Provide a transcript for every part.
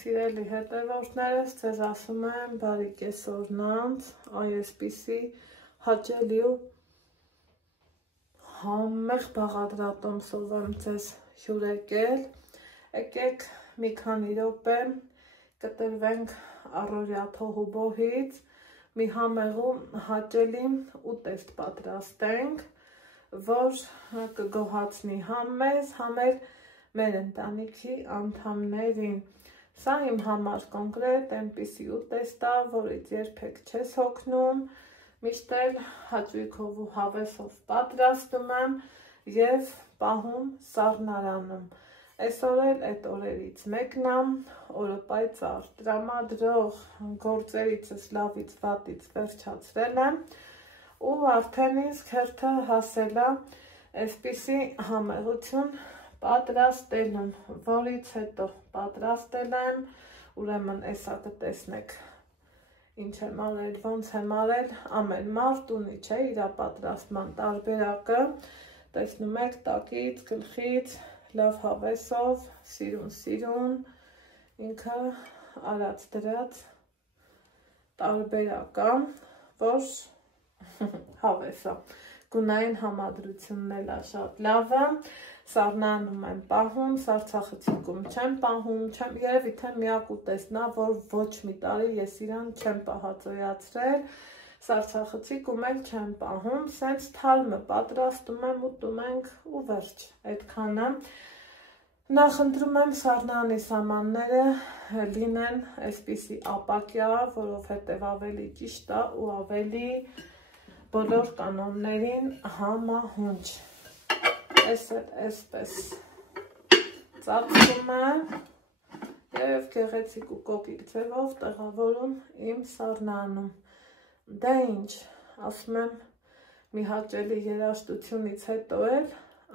Սիրելի հետևորդներս, ձեզ ասում եմ բարի կեսօրնանց, այսպիսի հաճելի ու համեղ բաղադրատոմսով եմ ձեզ հյուրեկել, եկեք մի քանի րոպե կտրվենք առօրյա թոհուբոհից, մի համեղ ու հաճելի ուտեստ պատրաստենք, որ կգոհացնի համ մեզ, համ մեր ընտանիքի անդամներին։ Սա իմ համար կոնկրետ այնպիսի ուտեստ է, որից երբեք չես հոգնում, միշտ էլ հաճույքով ու հավեսով պատրաստում եմ և պահում սառնարանում։ Այսօր էլ այդ օրերից մեկն է, օրը պայծառ տրամադրող գործերիցս լավից վատից վերջացրել եմ ու արդեն իսկ հերթը հասել է այսպիսի համեղություն պատրաստելուն, որից հետո պատրաստել եմ, ուրեմն էսա կտեսնեք ինչ եմ արել, ոնց եմ արել, ամեն մարդ ունի չէ իր պատրաստման տարբերակը, տեսնում եք տակից, գլխից, լավ հավեսով, սիրուն, ինքը արած դրած տարբերակա, որ հավեսա, գունային համադրությունն էլ է շատ լավը, սառնանում եմ պահում, սառցախցիկում չեմ պահում, երևի թե միակ ուտեստն է, որ ոչ մի տարի ես իրան չեմ պահածոյացրել, սառցախցիկում էլ չեմ պահում, սենց թարմը պատրաստում եմ, ուտում ենք ու վերջ, այդքանը։ Նախընտրում եմ սառնանի սամանները լինեն այսպիսի ապակյա, որովհետև ավելի ճիշտ է ու ավելի բոլոր կանոններին համահունչ։ Ես էլ այսպես ծածկում եմ և գեղեցիկ ու կոկիկ ձևով տեղավորում իմ սառնանում։ Դե ինչ, ասում եմ մի հաճելի երաժշտությունից հետո էլ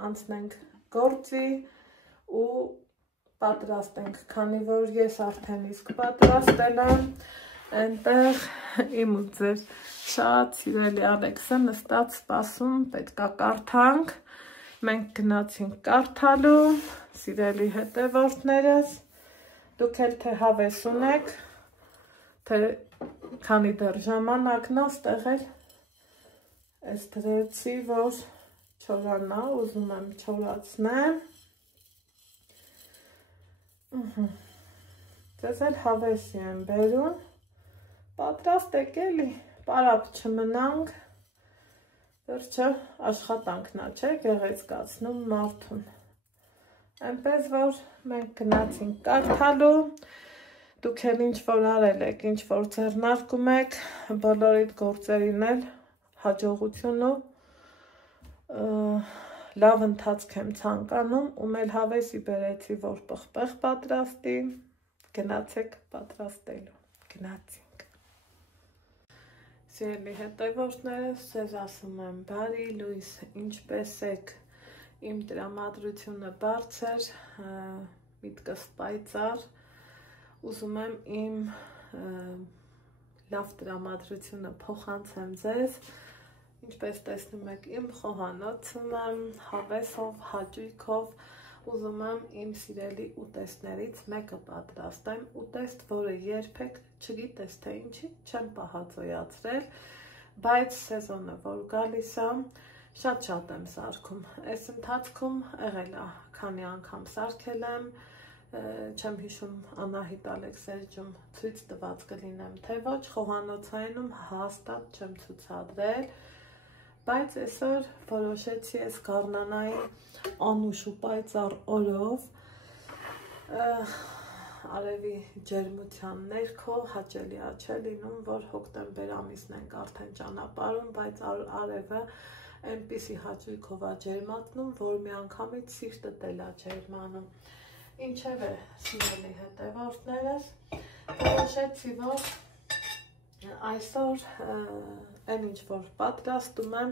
անցնենք գործի ու պատրաստենք, քանի որ ես արդեն իսկ պատրաստել եմ, այնտեղ իմ ու ձեր շատ սիրելի Ալեքսը նստած սպասում, պետք է կարդանք, մենք գնացինք կարդալու, սիրելի հետևորդներս, դուք էլ թե հավես ունեք, թե քանի դեռ ժամանակն է, ստեղ էլ այս դրեցի, որ չորանա, ուզում եմ չորացնեմ, ձեզ էլ հավեսի եմ բերում, պատրաստեք էլի, պարապ չմնանք, վերջը աշխատանքն է, չէ, գեղեցկացնում մարդուն։ Այնպես որ մենք գնացինք կարդալու, դուք էլ ինչ որ արել եք, ինչ որ ձեռնարկում եք, բոլորիդ գործերին էլ հաջողություն ու լավ ընթացք եմ ցանկանում, ում էլ հավեսի բերեցի, որ պղպեղ պատրաստի, գնացեք պատրաստելու, գնացինք։ Սիրելի հետևորդներս, ձեզ ասում եմ բարի լույս, ինչպես եք, իմ տրամադրությունը բարձր, միտքս պայծառ, ուզում եմ իմ լավ տրամադրությունը փոխանցեմ ձեզ, ինչպես տեսնում եք իմ խոհանոցում եմ, հավեսով, հաճույքով, ուզում եմ իմ սիրելի ուտեստներից մեկը պատրաստեմ, ուտեստ, որը երբեք չգիտես թե ինչի չեմ պահածոյացրել, բայց սեզոնը որ գալիս է, շատ եմ սարքում, այս ընթացքում եղել է, քանի անգամ սարքել եմ, չեմ հիշում Անահիտ Ալեքսեջում ցույց տված կլինեմ, թե ոչ, խոհանոցայինում հաստատ չեմ ցուցադրել, բայց այսօր որոշեցի ես գարնանային անուշ ու պայծառ օրով արևի ջերմության ներքո հաճելի է լինում, որ հոկտեմբեր ամիսն ենք արդեն ճանապարհում, բայց արևը այնպիսի հաճույքով է ջերմացնում, որ միանգամից սիրտդ էլ է ջերմանում։ Ինչևէ, սիրելի հետևորդներս, որոշեցի, որ այսօր այն ինչ որ պատրաստում եմ,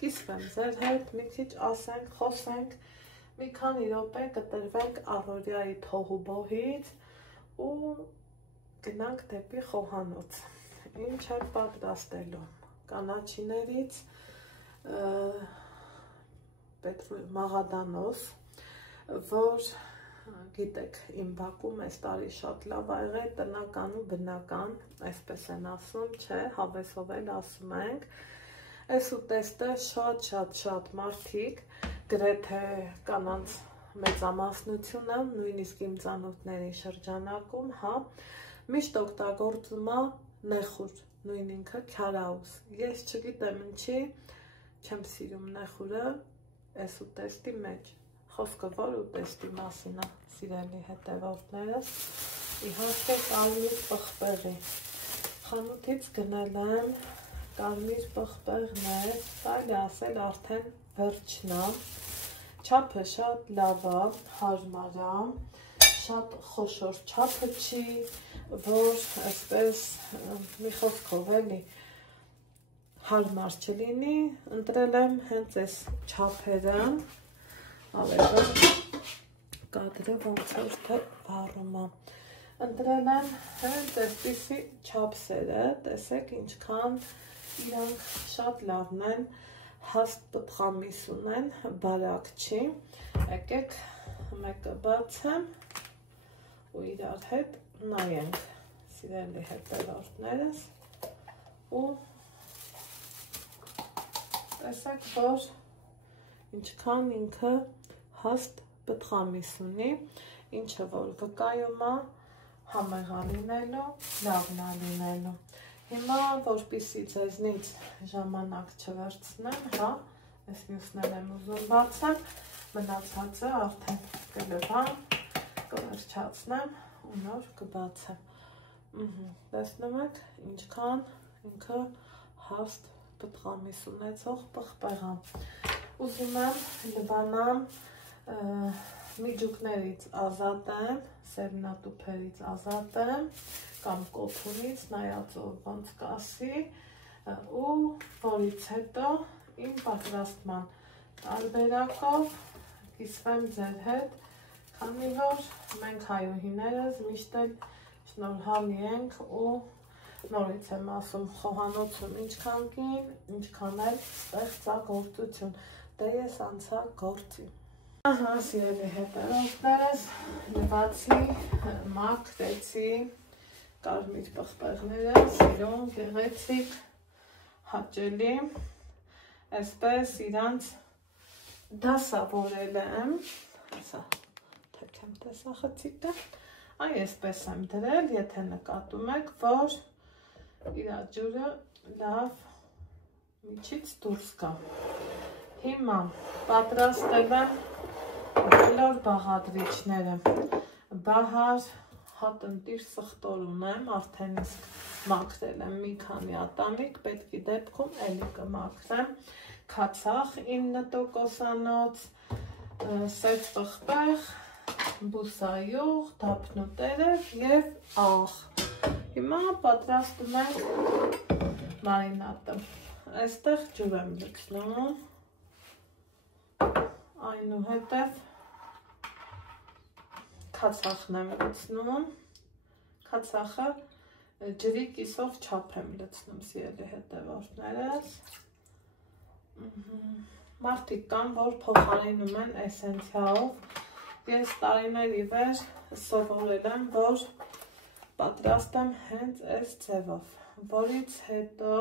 կիսվեմ ձեր հետ, մի քիչ ասենք, խոսենք, մի քանի րոպե կտրվենք առօրյայի թոհուբոհից ու գնանք դեպի խոհանոց։ Ինչ եմ պատրաստելու։ Կանաչիներից մաղադանոս, որ գիտեք, իմ բակում այս տարի շատ լավ ա եղել, տնական ու բնական, այսպես են ասում, չէ, հավեսով էլ ասում ենք։ Այս ուտեստը շատ մարդիկ, գրեթե կանանց մեծամասնությունը, նույնիսկ իմ ծանոթների շրջանակում, հա, միշտ օգտագործում ա նեխուր, նույն ինքը քյարաուս։ Ես չգիտեմ ինչի, չեմ սիրում նեխուրը այս ուտեստի մեջ։ Խոսքը որ ուտեստի մասին է, սիրելի հետևորդներս, իհարկե կարմիր պղպեղի։ Խանութից գնել եմ կարմիր պղպեղներ, կարելի ասել արդեն վերջն է, չափը շատ լավ է, հարմար է, շատ խոշոր չափը չի, որ այսպես մի խոսքով էլի հարմար չլինի, ընտրել եմ հենց այս չափերը, ավետը կադրը ոնց որ թե վառում է, ընտրել եմ հենց այսպիսի չափսերը, տեսեք ինչքան իրանք շատ լավն են, հաստ պտղամիս ունեն, բարակ չի, եկեք մեկը բացեմ ու իրար հետ նայենք, սիրելի հետևորդներս, ու տեսեք, որ ինչքան ինքը հաստ պտղամիս ունի, ինչը որ վկայում է համեղ է լինելու, լավն է լինելու։ Հիմա որպեսզի ձեզնից ժամանակ չվերցնեմ, հա, այս մյուսներ եմ ուզում բացեմ, մնացածը արդեն կլվամ, կվերջացնեմ ու նոր կբացեմ։ Տեսնում եք, ինչքան ինքը հաստ պտղամիս ունեցող պղպեղ է։ Ուզում եմ լվանամ միջուկներից ազատեմ, սերմնատուփերից ազատեմ, կամ կոթունից, նայածով ոնց կասի, ու որից հետո իմ պատրաստման տարբերակով կիսվեմ ձեր հետ, քանի որ մենք հայուհիներս միշտ էլ շնորհալի ենք ու նորից եմ ասում, խոհանոցում ինչքան կին, ինչքան էլ ստեղծագործություն, դե ես անցա գործի։ Ահա, սիրելի հետևորդներս, լվացի, մաքրեցի կարմիր պղպեղները, սիրուն, գեղեցիկ, հաճելի, այսպես իրանց դասավորել եմ, ասա, թեքեմ տեսախցիկը, այ այսպես եմ դրել, եթե նկատում եք, որ իրա ջուրը լավ միջից դուրս կա։ Հիմա պատրաստել եմ բոլոր բաղադրիչները, բահար, հատնտիր սխտոր ունեմ, արդեն իսկ մաքրել եմ մի քանի ատամիկ, պետքի դեպքում էլի կմաքրեմ, քացախ 9%-անոց, սև պղպեղ, բուսայուղ, դափնուտերև և աղ։ Հիմա պատրաստում ենք մարինադը, այստեղ ջուր եմ լցնում, այնուհետև քացախն եմ լցնում, քացախը ջրի կիսով չափ եմ լցնում, սիրելի հետևորդներս, մարդիկ կան, որ փոխարինում են էսենցիալով, ես տարիների վեր սովորել եմ, որ պատրաստեմ հենց այս ձևով, որից հետո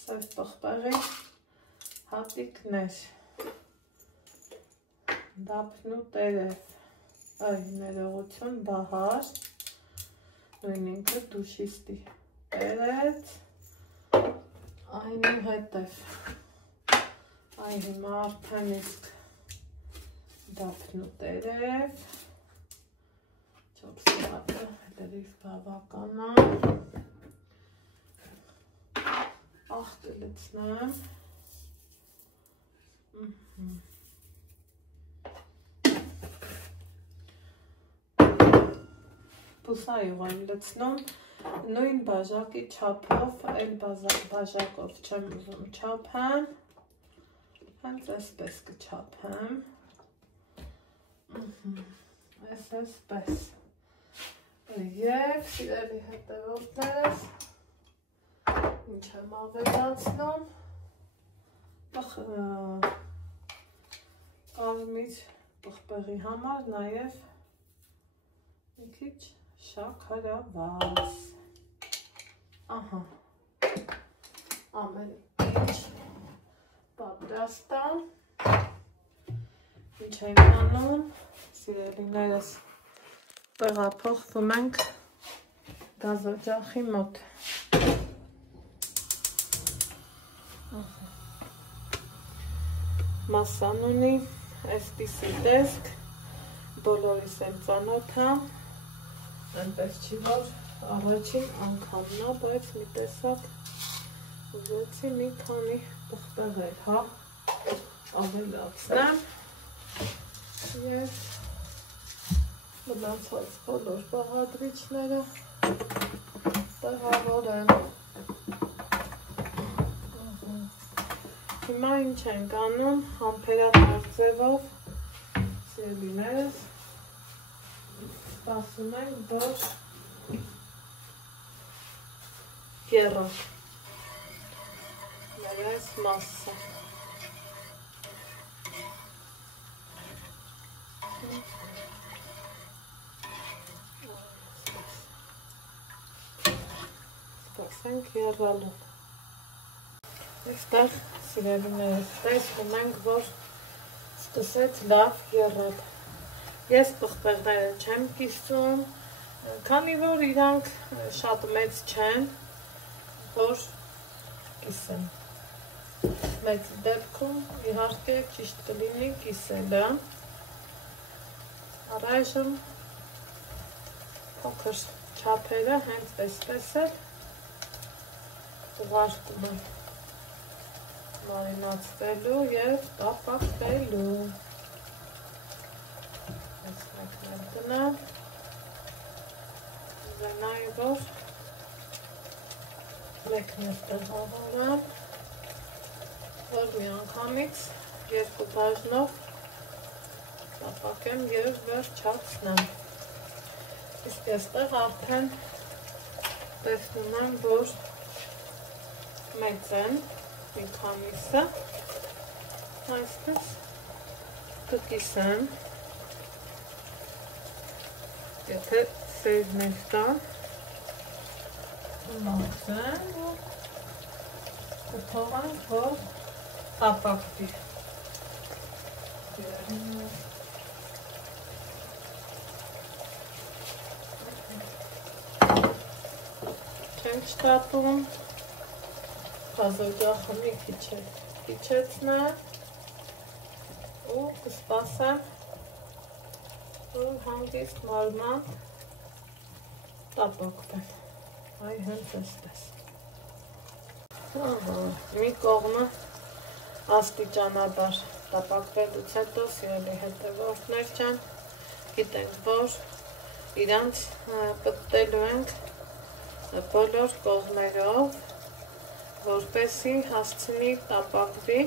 սև պղպեղի հատիկներ, դափնուտերև, այ ներողություն, բահար, նույն ինքը դուշիստի պերեց, այնուհետև, այ հիմա արդեն իսկ դափնուտերև, չոպսի հատը լրիվ բավական է, աղ կլցնեմ, բուսայուղ եմ լցնում, նույն բաժակի չափով, այլ բաժակով չեմ ուզում չափեմ, հենց այսպես կչափեմ, այսպես, և սիրելի հետևորդներս, ինչ եմ ավելացնում, կարմիր պղպեղի համար նաև մի քիչ շաքարավազ։ Ահա, ամեն ինչ պատրաստ է։ Ինչ ենք անում, սիրելիներս, տեղափոխվում ենք գազօջախի մոտ։ Մասսան ունի այսպիսի տեսք, բոլորիս էլ ծանոթ է, այնպես չի, որ առաջին անգամն է, բայց մի տեսակ ուզեցի մի քանի պղպեղել, հա, ավելացնեմ և մնացած բոլոր բաղադրիչները տեղավորեմ։ Հիմա ինչ ենք անում, համբերատար ձևով, սիրելիներս, սպասում ենք, որ եռա մեր այս մասը։ Սպասենք եռալուն։ Այստեղ սիրելիներս տեսնում ենք, որ սկսեց լավ եռալ։ Ես պղպեղները չեմ կիսում, քանի որ իրանք շատ մեծ չեն, որ կիսեմ։ Մեծ դեպքում իհարկե ճիշտ կլինի կիսելը։ Առայժմ փոքր չափերը հենց այսպես էլ ուղարկում եմ մարինացվելու և տապակվելու։ Այս մեկն էլ տնեմ, ուզենայի, որ մեկն էլ տեղավորեմ, որ մի անգամից երկու բաժնով տապակեմ և վերջացնեմ։ Իսկ այստեղ արդեն տեսնում եմ, որ մեծ են մի քանիսը, այսպես կկիսեմ, եթե սերներ տան, մաքսեմ ու կթողանք, որ տապակվի։ Չենք շտապում, գազօջախը մի քիչ քիչեցնեմ ու կսպասեմ, որ հանգիստ մարմամբ տապակվեն։ Այ հենց այսպես։ Մի կողմը աստիճանաբար տապակվելուց հետո, սիրելի հետևորդներ ջան, գիտենք, որ իրանց պտտելու ենք բոլոր կողմերով, որպեսի հասցնի տապակվի,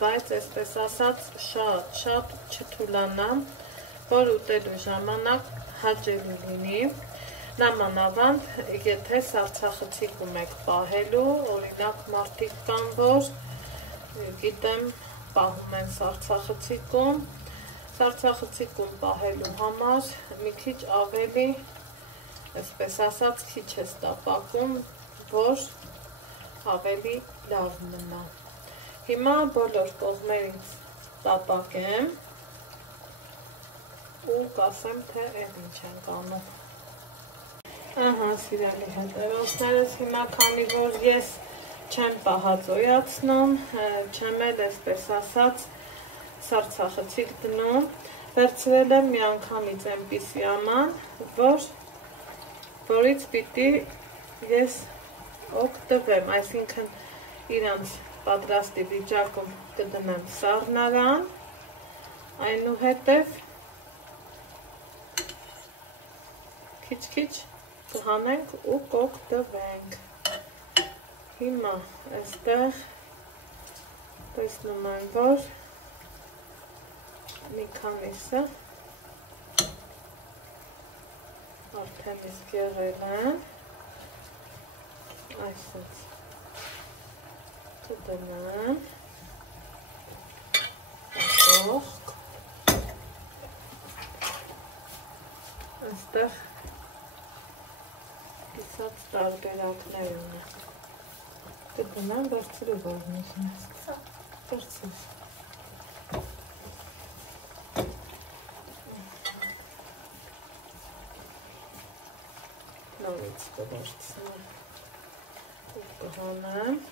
բայց այսպես ասած շատ չթուլանա, որ ուտելու ժամանակ հաճելի լինի։ Նամանավանդ, եթե սառցախցիկում եք պահելու, օրինակ մարդիկ կան, որ գիտեմ, պահում են սառցախցիկում պահելու համար մի քիչ ավելի, այսպես ասած, քիչ ես տապակում, որ ավելի լավ մնա։ Հիմա բոլոր կողմերից տապակեմ ու կասեմ, թե այդ ինչ ենք անում։ Ահա, սիրելի հետևորդներս, հիմա քանի որ ես չեմ պահածոյացնում, չեմ էլ այսպես ասած սառցախցիկ դնում, վերցրել եմ մի անգամից այնպիսի աման, որից պիտի ես օգտվեմ, այսինքն իրանց պատրաստի վիճակում կդնեմ սառնարան, այնուհետև քիչ-քիչ կհանենք ու կօգտվենք։ Հիմա այստեղ տեսնում եմ, որ մի քանիսը արդեն իսկ եղել են, այսպես կդնեմ, կողք, Այստեղ կիսած տարբերակներ ունի։ Կգնամ բարձրի որնիքն ես։ Բարձր։ Նորից կբարձրեմ։ Ու կհանեմ։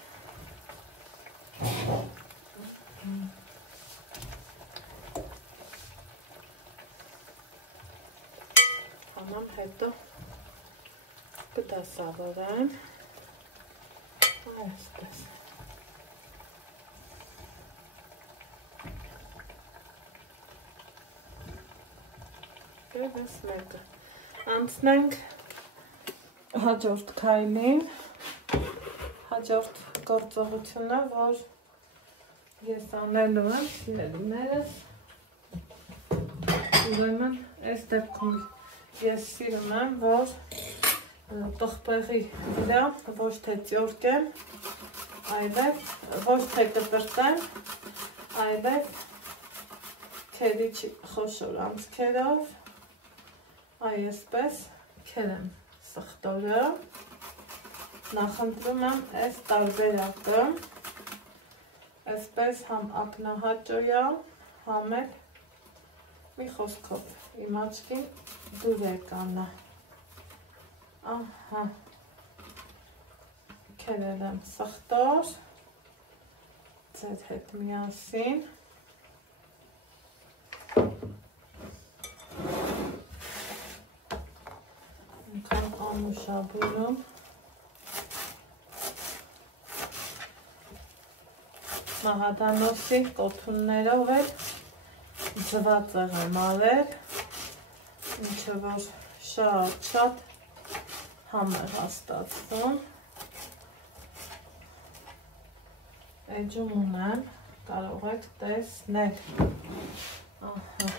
Հանամ հետո կդասավորեմ։ Այսպես։ Եվս մեկը։ Անցնենք հաջորդ քայլին, հաջորդ գործողությունը, որ ես անելու եմ, սիրելիներս, ուրեմն այս դեպքում ես սիրում եմ, որ պղպեղի վրա ոչ թե ծյորկեմ, այլև ոչ թե կտրտեմ, այլև քերիչի խոշոր անցքերով, այսպես քերեմ սխտորը, նախընտրում եմ այս տարբերակը, այսպես համ ակնահաճոյալ, համ էլ մի խոսքով իմ աչքին դուր եկանա, ահա, քերել եմ սխտոր, ձեր հետ միասին, անգամ անուշաբուրում, մահադանոսի կոթուններով էլ ձվածեղ եմ արել, ինչը որ շատ համեղ ստացվում, էջում ունեմ, կարող եք տեսնել, ահա,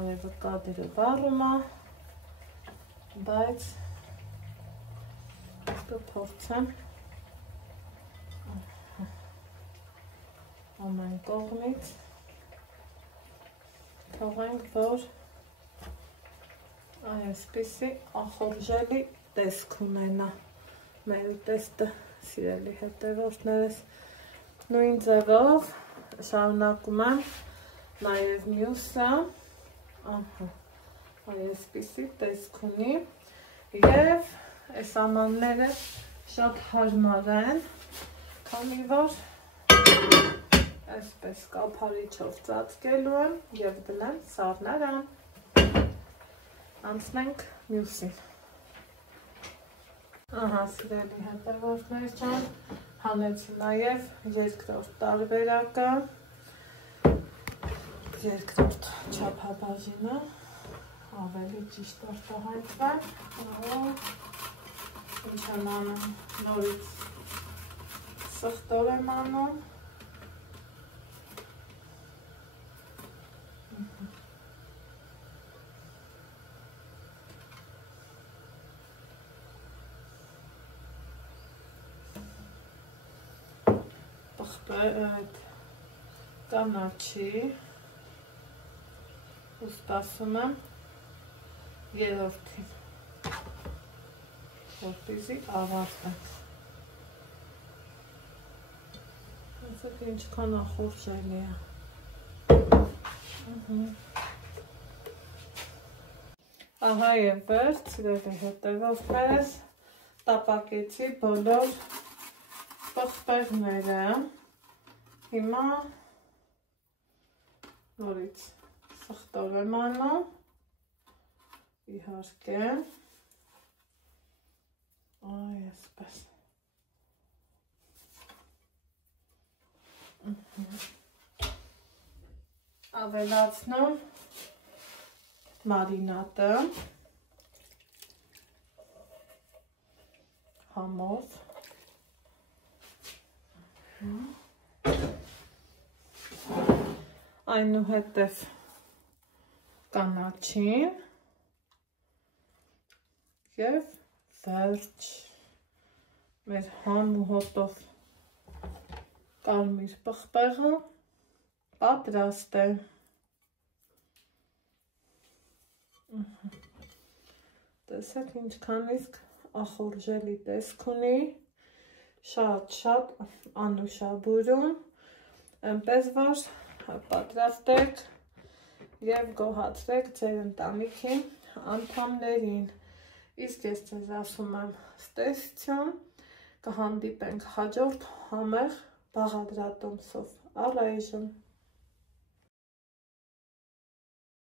արևը կադրը վառում է, բայց կփորձեմ ամեն կողմից թողենք, որ այսպիսի ախորժելի տեսք ունենա մեր ուտեստը, սիրելի հետևորդներս, նույն ձևով շարունակում եմ նաև մյուսը, ահա, այսպիսի տեսք ունի և այս ամանները շատ հարմար են, քանի որ այսպես կափարիչով ծածկելու եմ և դնեմ սառնարան, անցնենք մյուսին, ահա սիրելի հետևորդներ ջան, հանեցի նաև երկրորդ տարբերակը, երկրորդ չափաբաժինը, ավելի ճիշտ արտահայտվեմ, ինչ եմ անում, նորից սխտոր եմ անում, կանաչի ու սպասում եմ երրորդին, որպեսզի ավարտենք։ Ասեք ինչքան ախորժելի է։ Ահա և վերջ, սիրելի հետևորդներս, տապակեցի բոլոր պղպեղները, հիմա նորից սխտոր եմ անում, իհարկե, այսպես, ավելացնում մարինատը, համով, այնուհետև կանաչին և վերջ մեր համ ու հոտով կարմիր պղպեղը պատրաստ է։ Տեսեք ինչքան իսկ ախորժելի տեսք ունի, շատ անուշաբուրում, այնպես որ պատրաստեք և գոհացրեք ձեր ընտանիքի անդամներին, իսկ ես ձեզ ասում եմ ստեսություն, կհանդիպենք հաջորդ համեղ բաղադրատոմսով, առայժմ